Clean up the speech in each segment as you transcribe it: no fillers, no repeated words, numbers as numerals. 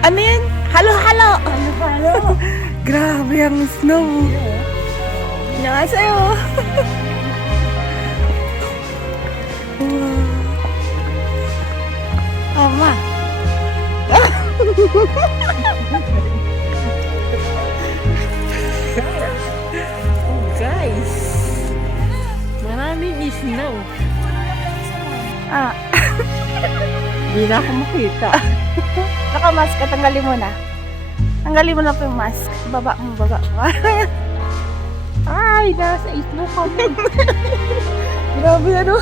Ano yan? Halo-halo! Halo-halo. Grabe ang snow. Annyeonghaseyo. Wow. Ama. Oh guys, maraming snow. Ah, Hindi na ako makita. naka-mask ka. Tanggalin mo na. Tanggalin mo na po yung mask. Baba mo, baba mo. Ay, nasa snow kami. Grabe ano.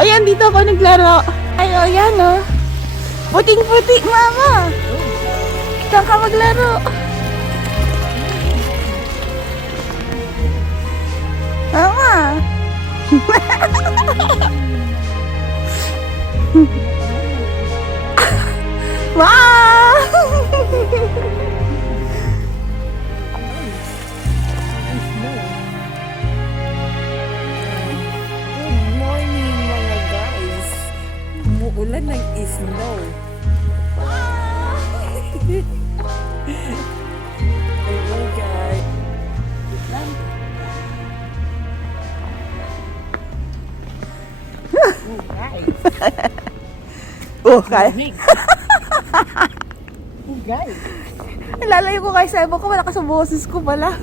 Ayan, dito ako naglaro. Ay, oh, yan oh. Puting-puti, mama. Saan ka maglaro? Mama. Wow! Good morning mga guys. Umuulan ng snow. Hello guys. Oh guys. Oh, kaya. Lamig. Oh guys. Lalayo ko kay Sebo ko. Wala ka sa boses ko pala.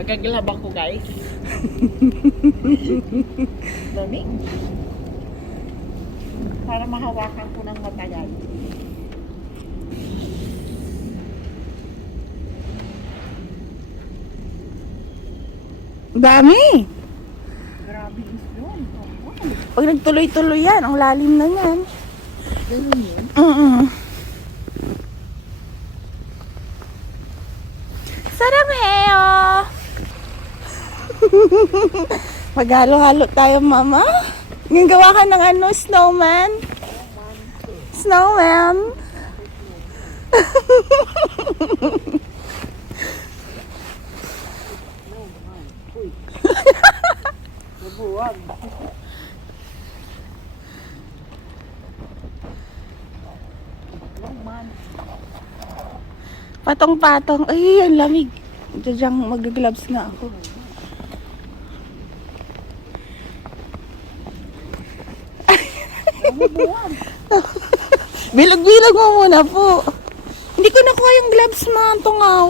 Magkagalabang ko guys. Lamig. Para mahawakan ko ng matagal. Dami. Grabe is yun. Pag nagtuloy-tuloy yan, ang lalim na yan. Ganun yun. Sarang heyo! Maghalo-halo tayo, mama. Ngayon gawa ka ng ano, snowman? Snowman? Nabuwag. Patong-patong. Ay, ang lamig. Diyan mag-gloves nga ako. Bilag-bilag mo muna po. Hindi ko nakuha yung gloves, mga tungaw.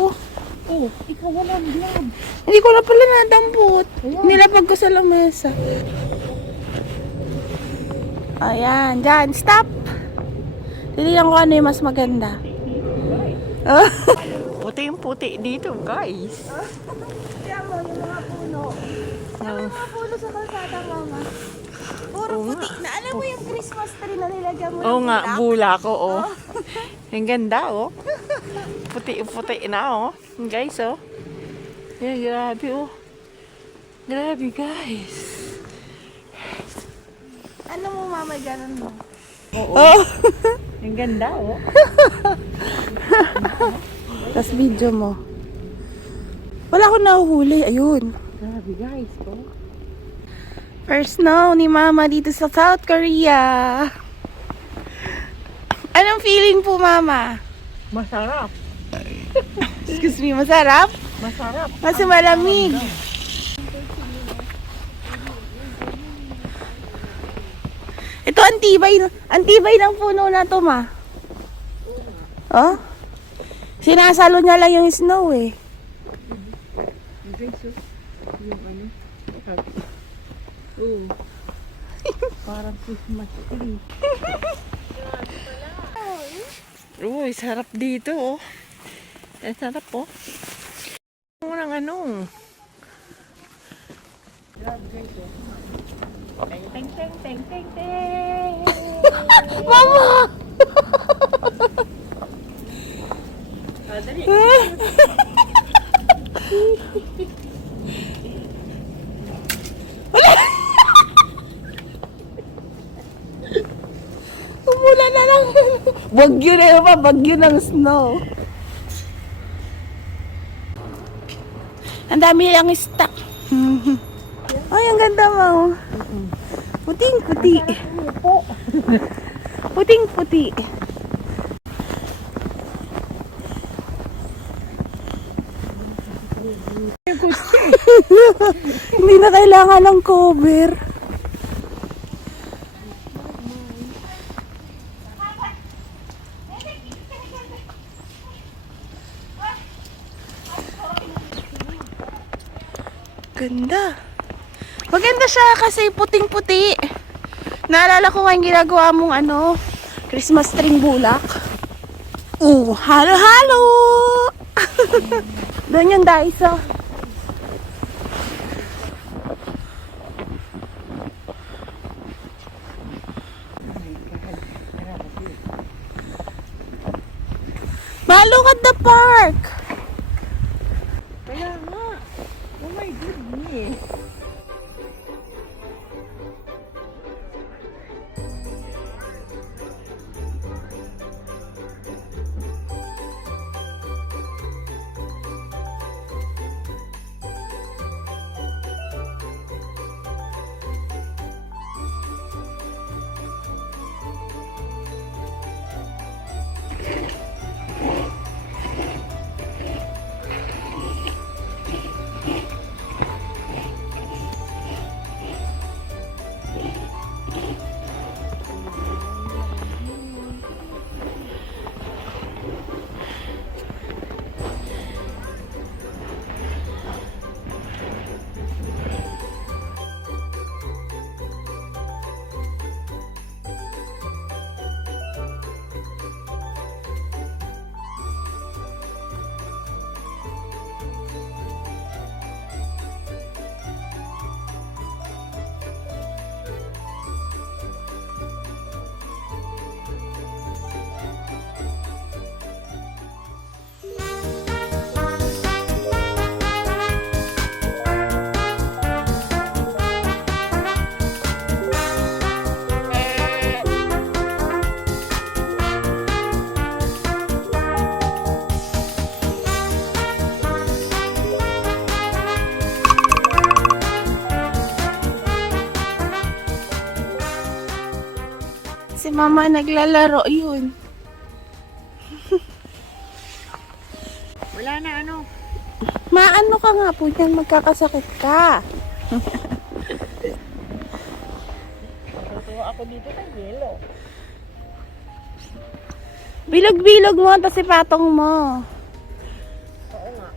Oh, ikaw walang glove. Hindi ko na pala nadampot. Nilapag ko sa lamesa. Ayan, dyan. Stop! Tinilang ko ano yung mas maganda. Puti yung puti dito, guys. Kaya mo, yung mga puno. Yung mga puno sa kalsada, mama. Puro puti. Na alam mo yung Christmas tree na nilagyan mo Oo ng nga, bulak? bula ko, oh. Ang ganda, oh. Puti-puti na, oh. Guys, oh. Yeah, grabe, oh. Grabe, guys. Ano mo, mama, ganun mo? Oo. Oh. Ang ganda, oh. Tapos video mo. Wala akong nahuhuli. Ayun. Grabe, guys, oh. First snow ni mama dito sa South Korea. Anong feeling po, mama? Masarap. Excuse me, masarap? Masarap. Kasi malamig. Ito, antibay ng puno na to, ma. Oh? Sinasalo niya lang yung snow, eh. Guys, oh. Yung ano. Oh. Parang Christmas tree. Uy, sarap dito, oh. Ang sarap, oh. Unang ano. Teng, teng, teng, teng, teng, teng. Mama! Dali. Umulan na lang. Bagyo na yun pa, bagyo ng snow. Ang dami lang stock. Ay, ang ganda mo. Puting-puti. Umupo. Puting-puti. Hindi na kailangan ng cover. Ganda. Maganda siya kasi puting-puti. Naalala ko nga yung ginagawa mong Christmas string bulak. Halo-halo! Doon yung Daiso. Ma, look at the park! Kaya nga. Oh my goodness. Si mama naglalaro yun. Wala na Maano ka nga po dyan, magkakasakit ka. Natutuwa ako dito kay Yelo. Bilog-bilog mo, tapos ipatong mo. Oo nga.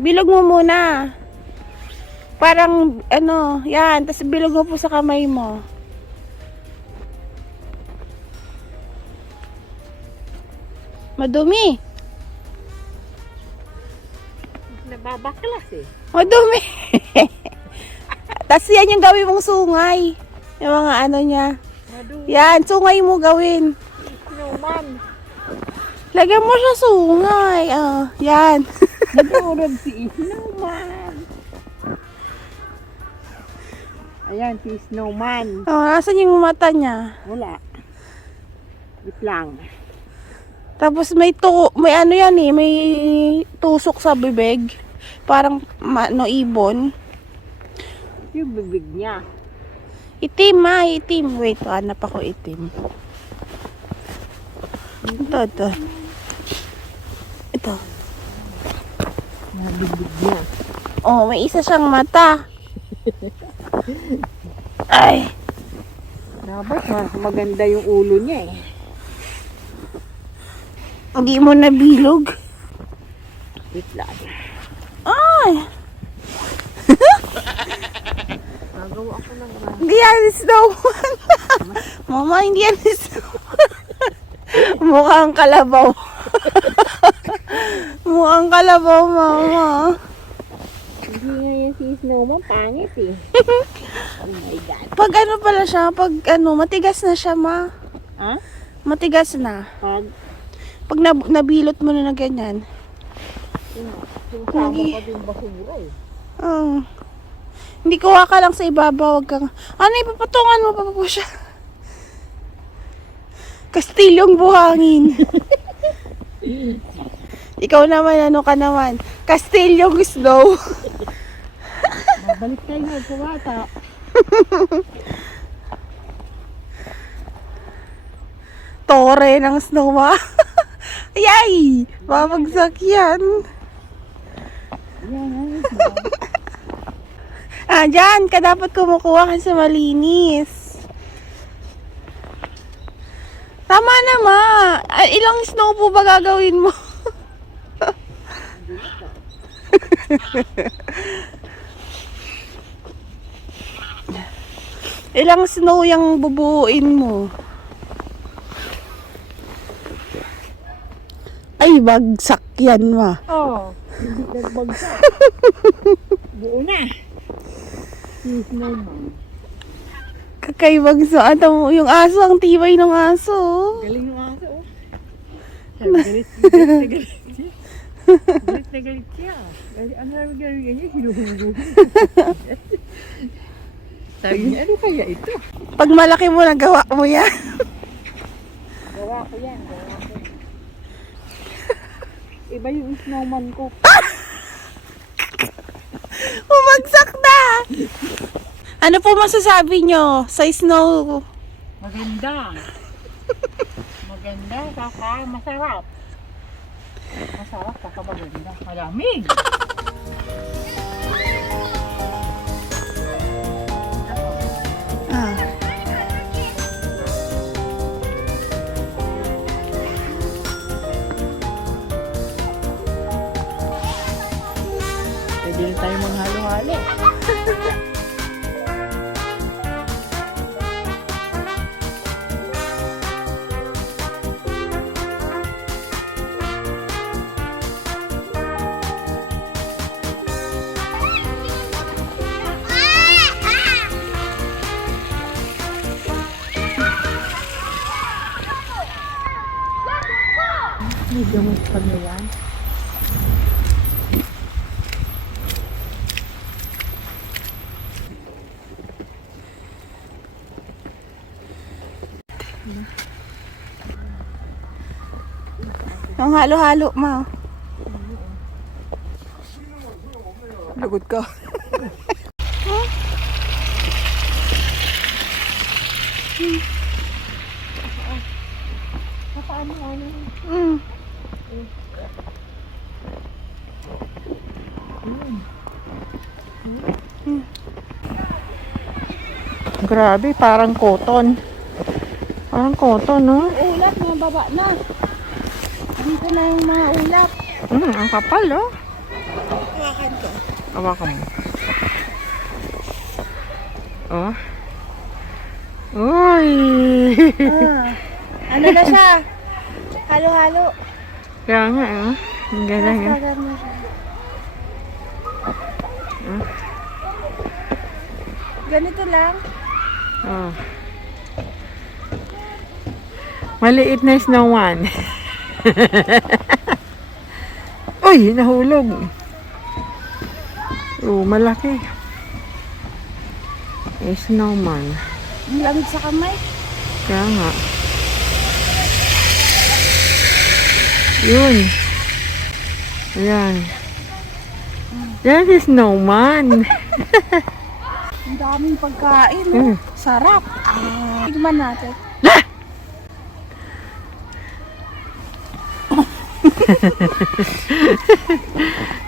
Bilog mo muna. Parang, yan, tapos bilog mo po sa kamay mo. Madumi. Nababaklas eh. Madumi. Tapos yan yung gawin mong sungay. Yung mga niya. Madu. Yan, sungay mo gawin. Snowman. Lagyan mo siya sungay. Yan. Nagurod si Snowman. Ayan, si Snowman. Nasaan yung mata niya? Wala. Wait lang. Tapos may may tusok sa bibig. Parang ibon. Yung bibig niya. Itim itim. Wait, hanap ako itim. Ito. Ito. Yung bibig niya. Oh, may isa siyang mata. Ay. Dapat maganda yung ulo niya eh. Hindi mo nabilog. Wait lang. Ay. Nagawa ako ng Hindi yan snowman. Mama, hindi yan snowman. Mukhang kalabaw. Mukhang kalabaw, mama. Hindi nga yan si Snowman, pangit eh. Oh my God. Pag pala siya, matigas na siya, ma. Ha? Matigas na. Pag Pag nabilot mo na ganyan. sinasama pa din basura eh. Hindi kuha ka lang sa ibabaw. Wag kang, ipapatungan mo pa po siya. Kastilyong buhangin. Ikaw naman, ka naman? Kastilyong snow. Babalik tayo na sa bata. tore ng snow, ma. Ayay! Babagsak yan. Dyan ka dapat kumukuha kasi malinis. Tama na, ma. Ilang snow po ba gagawin mo? Ilang snow yung bubuuin mo? Ay, bagsak yan, ma. Oh, hindi nagbagsak. Buo na. Yes, naman. Kakaibag sa ato, yung aso, ang tibay ng aso. Galing yung aso, oh. Galit na galit siya. Galit na galit siya. Ang galing niya, hinuhulog. Sabi niya, ano kaya ito? Pag malaki mo, nagawa mo yan. Gawa ko yan, gawa ko. Iba yung snowman ko. Umagsak na! Ano po masasabi nyo sa snow? Maganda. Maganda, kaka masarap. Masarap, kaka maganda. Malamig. Ah. Pwede rin tayo maghalo-halo. May gamot pa na yan. Yung halo-halo, ma. Lugod ka. Mm. Grabe, parang cotton. Parang cotton, no? Ulap, mga baba na. Dito na yung mga ulap. Ang kapal, oh. Hawakan ko. Hawakan mo. Oh. Uy! Ano na siya? Halo-halo. Kaya nga, oh. Ang ganda nga. Tagan mo siya. Ganito lang. Oh. Maliit na snowman. Uy, nahulog. Oh, malaki. Snowman. Ang lamig sa kamay. Kaya nga. Yun. Ayan. Yan si snowman. Ang daming pagkain, no? Sarap. Tigman natin.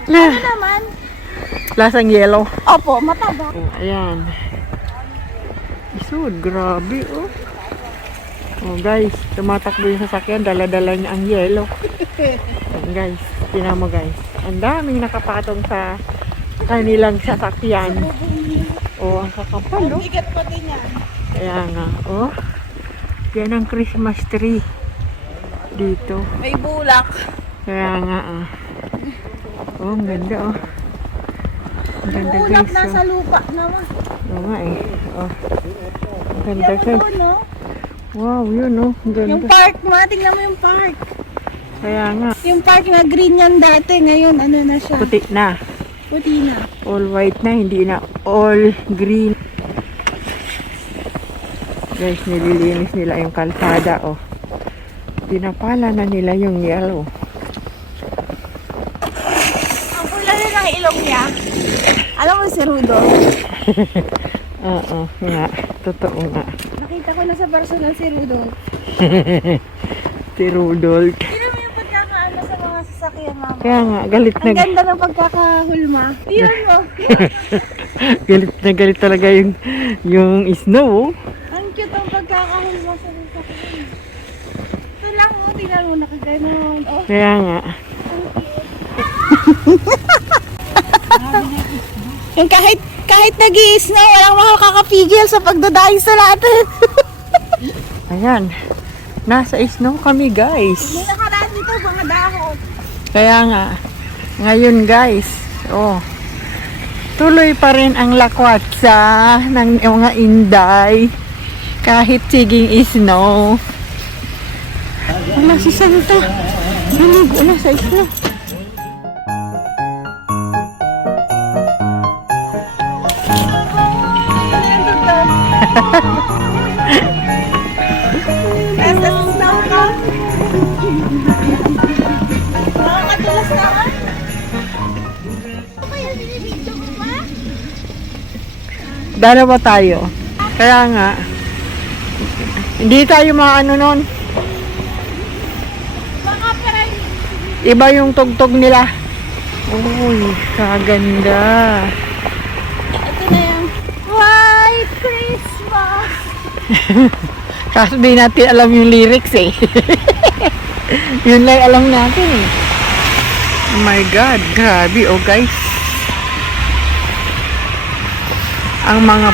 Ano naman? Lasang yellow. Opo, mataba. Oh, ayan. Isod, grabe, oh. Oh, guys, tumatakbo yung sasakyan, dala-dala niya ang yellow. Ayan, guys, tinan mo, guys. Ang daming nakapatong sa kanilang sasakyan. Oh, ang kakapal, oh. Bigat pa din yan. Kaya nga, oh. Yan ang Christmas tree dito. May bulak. Kaya nga, ah. Oh, ang ganda, oh. Ang ganda, Bulak guys, nasa oh. lupa naman. Oo nga, eh. Oh. Ang ganda, Yan guys. mo, no? Wow, yun, oh. Ang ganda. Yung park, ma. Tingnan mo yung park. Kaya nga, Yung park na green yan dati. Ngayon, ano na siya? puti na. Puti na. All white na, hindi na all green. Guys, nililinis nila yung kalsada, oh. Pinapala na nila yung yellow. Ang pula rin ang ilong niya. Alam mo si Rudo? Oo, nga. Totoo nga. Nakita ko na sa personal si Rudo. Si Rudolph. Tignan mo yung pagkakaano sa mga sasakyan, mama. Kaya nga, galit Ang ganda ng pagkakahulma. Tignan mo. galit talaga yung snow. Ang cute ang pagkakahulma sa sasakyan. Ito lang mo, tignan mo, nakaganon. Oh, Kaya nga. yung kahit nag-i-snow, walang makakapigil sa pagdadayo sa lahat. Ayan. Nasa snow kami, guys. May nakaraan dito, mga dahon. Kaya nga, ngayon guys, tuloy pa rin ang lakwatsa ng mga inday kahit siging snow. Wala si Santa. Wala sa snow. Nasa snow ka. Makakatulas na ka. Kaya binibidyo mo ba? Dalawa tayo. Kaya nga, hindi tayo maano nun. Baka parang Iba yung tugtog nila. Uy, kaganda. ito na yung White Christmas. Kaso di natin alam yung lyrics eh. Yun lang alam natin eh. Oh my God, grabe oh guys. Ang mga...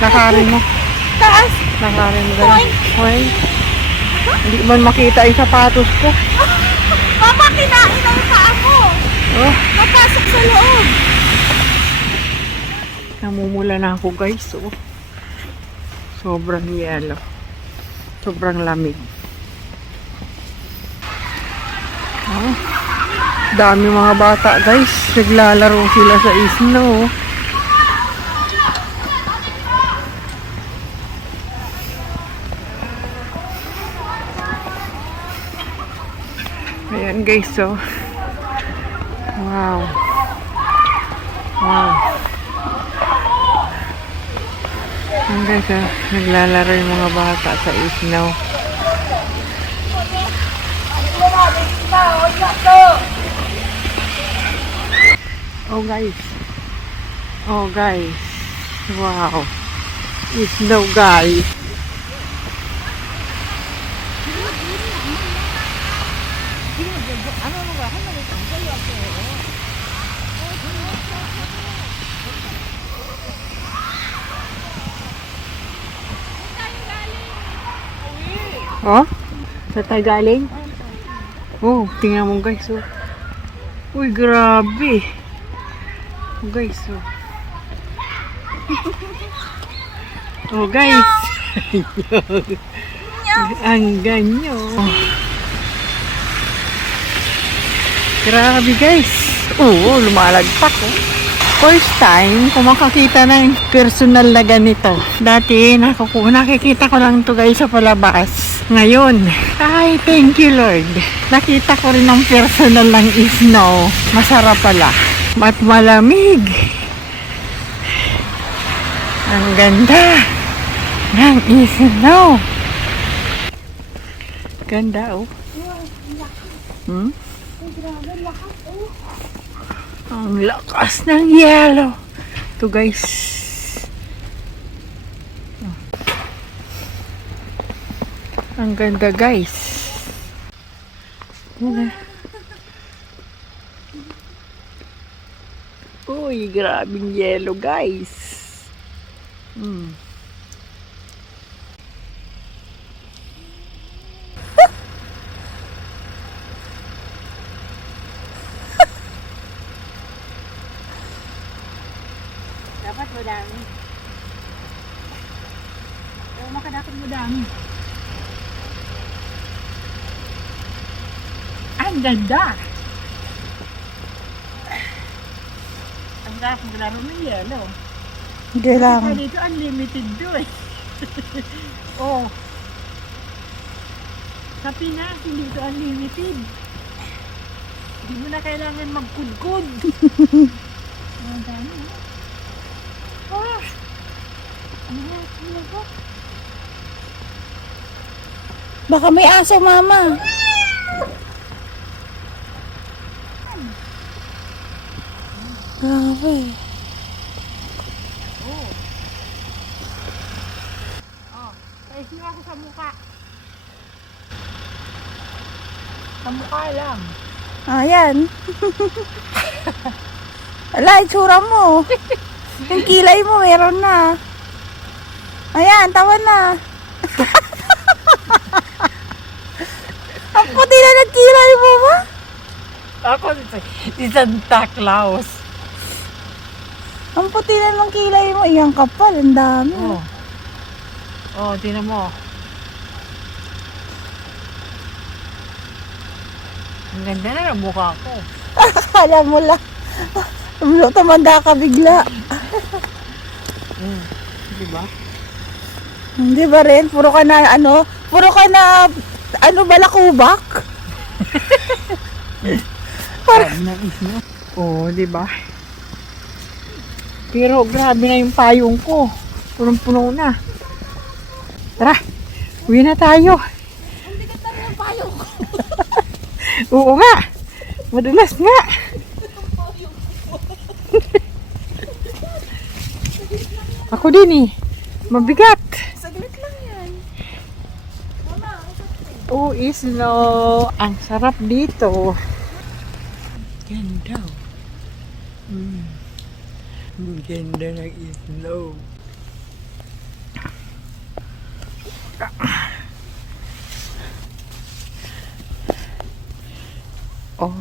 Lakarin mo. Taas. Lakarin mo. Hoy. Hoy. Hindi man makita yung sapatos ko. Mama, kinain ang paa ko. Oh, Napasok sa loob. namumula na ako guys. Oh. Sobrang yelo. Sobrang lamig. Oh. Dami mga bata guys. Naglalaro sila sa snow. Ayan guys, so wow. Wow. Ayan guys, naglalaro yung mga bata sa snow. Oh guys. Oh guys. Wow. Snow guys. Oh? Sa tayo galing? Oh, tingnan mo guys, oh. Uy, grabe. Oh, guys, oh. Oh, guys. Ang ganyo. Grabe, guys. Oo, lumalagpak, oh. First time, kung makakita ng personal na ganito. Dati, nakikita ko lang to guys sa palabas. Ngayon, ay, thank you Lord. Nakita ko rin ng personal ng snow. Masarap pala. At malamig. Ang ganda ng snow. Ganda, oh. Hmm? Ang lakas ng yelo. Ito guys. Ang ganda guys. Uy, grabing yelo guys. Dapat madami. Pero makadapat madami. Ang ganda. Ang sarap maglaro ng yelo. Kailangan. Dito unlimited do eh. Oh. Sa Pinas, hindi ito unlimited. Hindi mo na kailangan magkudkod. Ang dami. Ah! Ang Baka may aso, mama. Grabe. Ayos mo ako sa mukha. Sa mukha lang. Ayan. Ala, itsura mo. Yung kilay mo, meron na. Ayan, tawa na. Ang puti na ng kilay mo, ma. Ako si Santa Claus. Ang puti na ng kilay mo. Iyang kapal, ang dami. Oh. Oh, tingnan mo. Ang ganda na ng mukha ko. Akala mo lang. Tumanda ka bigla. Diba? Hindi ba rin? Puro ka na, balakubak? Parang nais mo. Oo, diba? Pero grabe na yung payong ko. Punong-puno na. Tara, uwi na tayo. Ang bigat na rin ang payong ko. Oo nga. Madulas nga. Ako din eh. Mabigat. Saglit lang yan. Mama, Oh, isno. Ang sarap dito. Ganda. Ganda ng isno. Oh.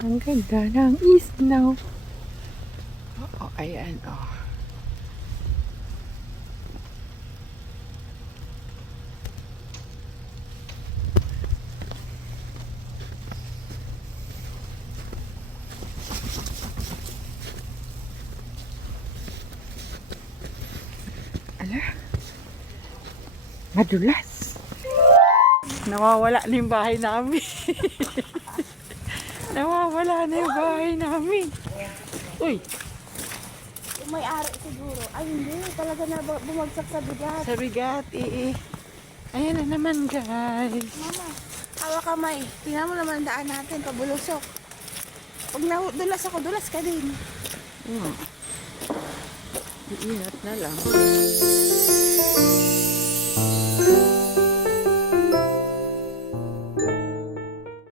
Ang ganda ng isno. Oh, ayan, oh. Ala, madulas. Nawawala na yung bahay namin. Nawawala na yung bahay namin. Uy, yung may-ari siguro. Ay, hindi. Talaga na bumagsak sa bigat. sa bigat, Ayan na naman, guys. Mama, hawa kamay. Tingnan mo naman ang daan natin, pabulusok. Pag dulas ako, dulas ka din. Iingat na lang.